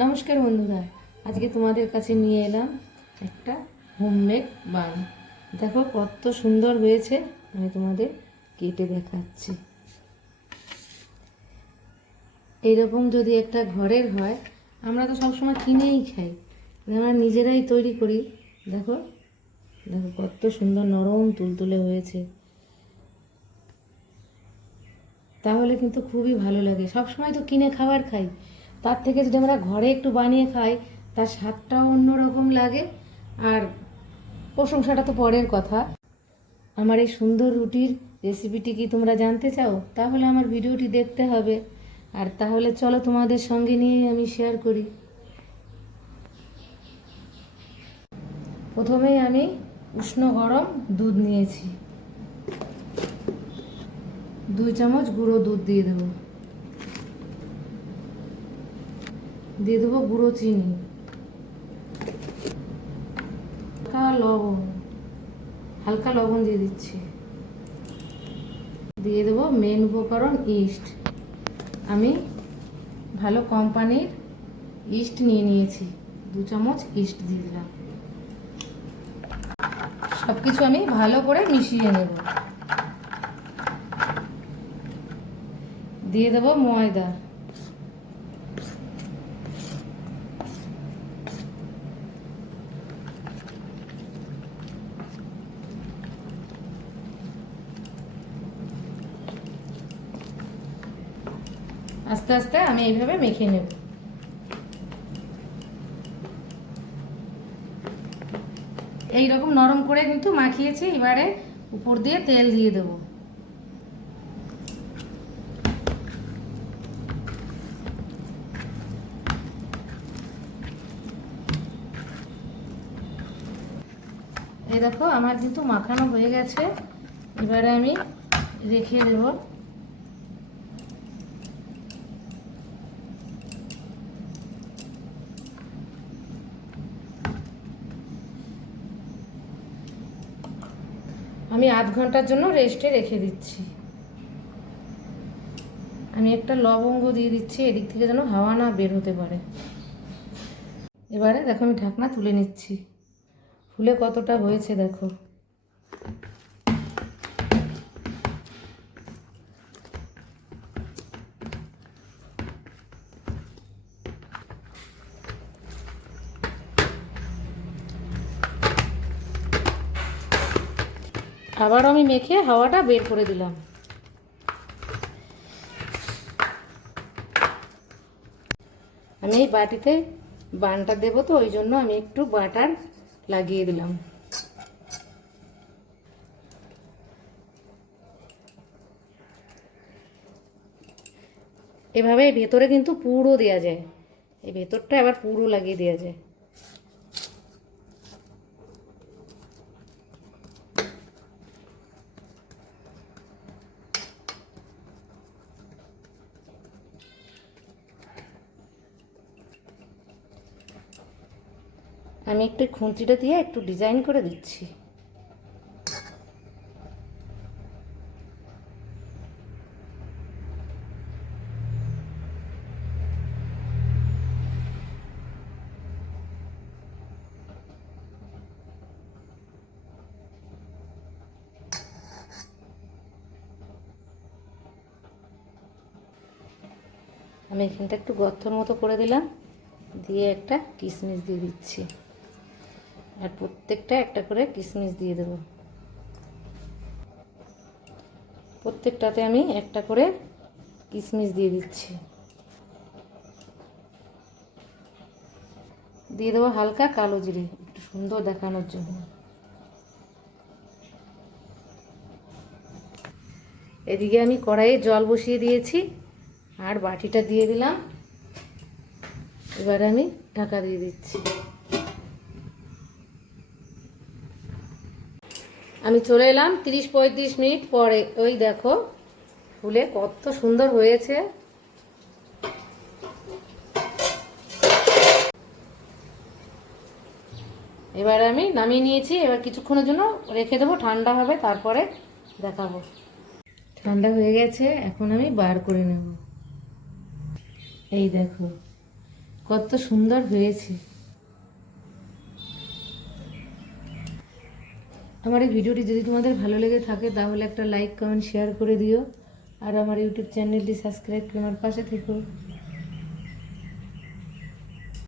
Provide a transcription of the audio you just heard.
নমস্কার বন্ধুরা, আজকে তোমাদের কাছে নিয়ে এলাম একটা হোমমেড বান। দেখো কত সুন্দর হয়েছে, আমি তোমাদের কেটে দেখাচ্ছি। এইরকম যদি একটা ঘরের হয়, আমরা তো সবসময় কিনেই খাই, আমরা নিজেরাই তৈরি করি। দেখো দেখো কত সুন্দর নরম তুলতুলে হয়েছে, তাহলে কিন্তু খুবই ভালো লাগে। সবসময় তো কিনে খাবার খাই, তার থেকে যদি আমরা ঘরে একটু বানিয়ে খাই, তার স্বাদটাও অন্যরকম লাগে। আর প্রশংসাটা তো পরের কথা। আমার এই সুন্দর রুটির রেসিপিটি কি তোমরা জানতে চাও? তাহলে আমার ভিডিওটি দেখতে হবে। আর তাহলে চলো তোমাদের সঙ্গে নিয়ে আমি শেয়ার করি। প্রথমেই আমি উষ্ণ গরম দুধ নিয়েছি, 2 চামচ গুঁড়ো দুধ দিয়ে দেবো। দিয়ে দেবো গুঁড়ো চিনি, হালকা লবণ দিয়ে দিচ্ছি। দিয়ে দেবো মেন উপকরণ ইস্ট। আমি ভালো কোম্পানির ইস্ট নিয়েছি, 2 চামচ ইস্ট দিয়ে দিলাম। সব কিছু আমি ভালো করে মিশিয়ে নেব। দিয়ে দেবো ময়দা, আস্তে আস্তে আমি এইভাবে মেখে নেব। এইরকম নরম করে কিন্তু মাখিয়েছি। এবারে উপর দিয়ে তেল দিয়ে দেব। এই দেখো আমার কিন্তু মাখানো হয়ে গেছে। এবারে আমি রেখে দেব। আমি আধ ঘন্টার জন্য রেস্টে রেখে দিচ্ছি। আমি একটা লবঙ্গ দিয়ে দিচ্ছি, এদিক থেকে যেন হাওয়া না বের হতে পারে। এবারে দেখো আমি ঢাকনা তুলে নিচ্ছি। ফুলে কতটা হয়েছে দেখো। আবার আমি মেখে হাওয়াটা বের করে দিলাম। আমি এই বাটিতে বানটা দেবো, তো ওই জন্য আমি একটু বাটার লাগিয়ে দিলাম। এভাবে ভেতরে কিন্তু পুরো দেওয়া যায়, এই ভেতরটা আবার পুরো লাগিয়ে দেওয়া যায়। আমি একটু খুন্তিটা দিয়ে একটু ডিজাইন করে দিচ্ছি। আমি এখানটা একটু গর্তর মতো করে দিলাম, দিয়ে একটা কিশমিশ দিয়ে দিচ্ছি। আর প্রত্যেকটা একটা করে কিশমিশ দিয়ে দেব। প্রত্যেকটাতে আমি একটা করে কিশমিশ দিয়ে দিচ্ছি। দিয়ে দেবো হালকা কালো জিরে, একটু সুন্দর দেখানোর জন্য। এদিকে আমি কড়াইয়ে জল বসিয়ে দিয়েছি আর বাটিটা দিয়ে দিলাম। এবার আমি ঢাকা দিয়ে দিচ্ছি। আমি চলে এলাম 30-35 মিনিট পরে। ওই দেখো ফুলে কত সুন্দর হয়েছে। এবার আমি নামিয়ে নিয়েছি। এবার কিছুক্ষণের জন্য রেখে দেবো, ঠান্ডা হবে, তারপরে দেখাবো। ঠান্ডা হয়ে গেছে, এখন আমি বার করে নেব। এই দেখো কত সুন্দর হয়েছে। আমার এই ভিডিওটি যদি তোমাদের ভালো লেগে থাকে তাহলে একটা লাইক কমেন্ট শেয়ার করে দিও, আর আমার ইউটিউব চ্যানেলটি সাবস্ক্রাইব করে আমার পাশে থেকো।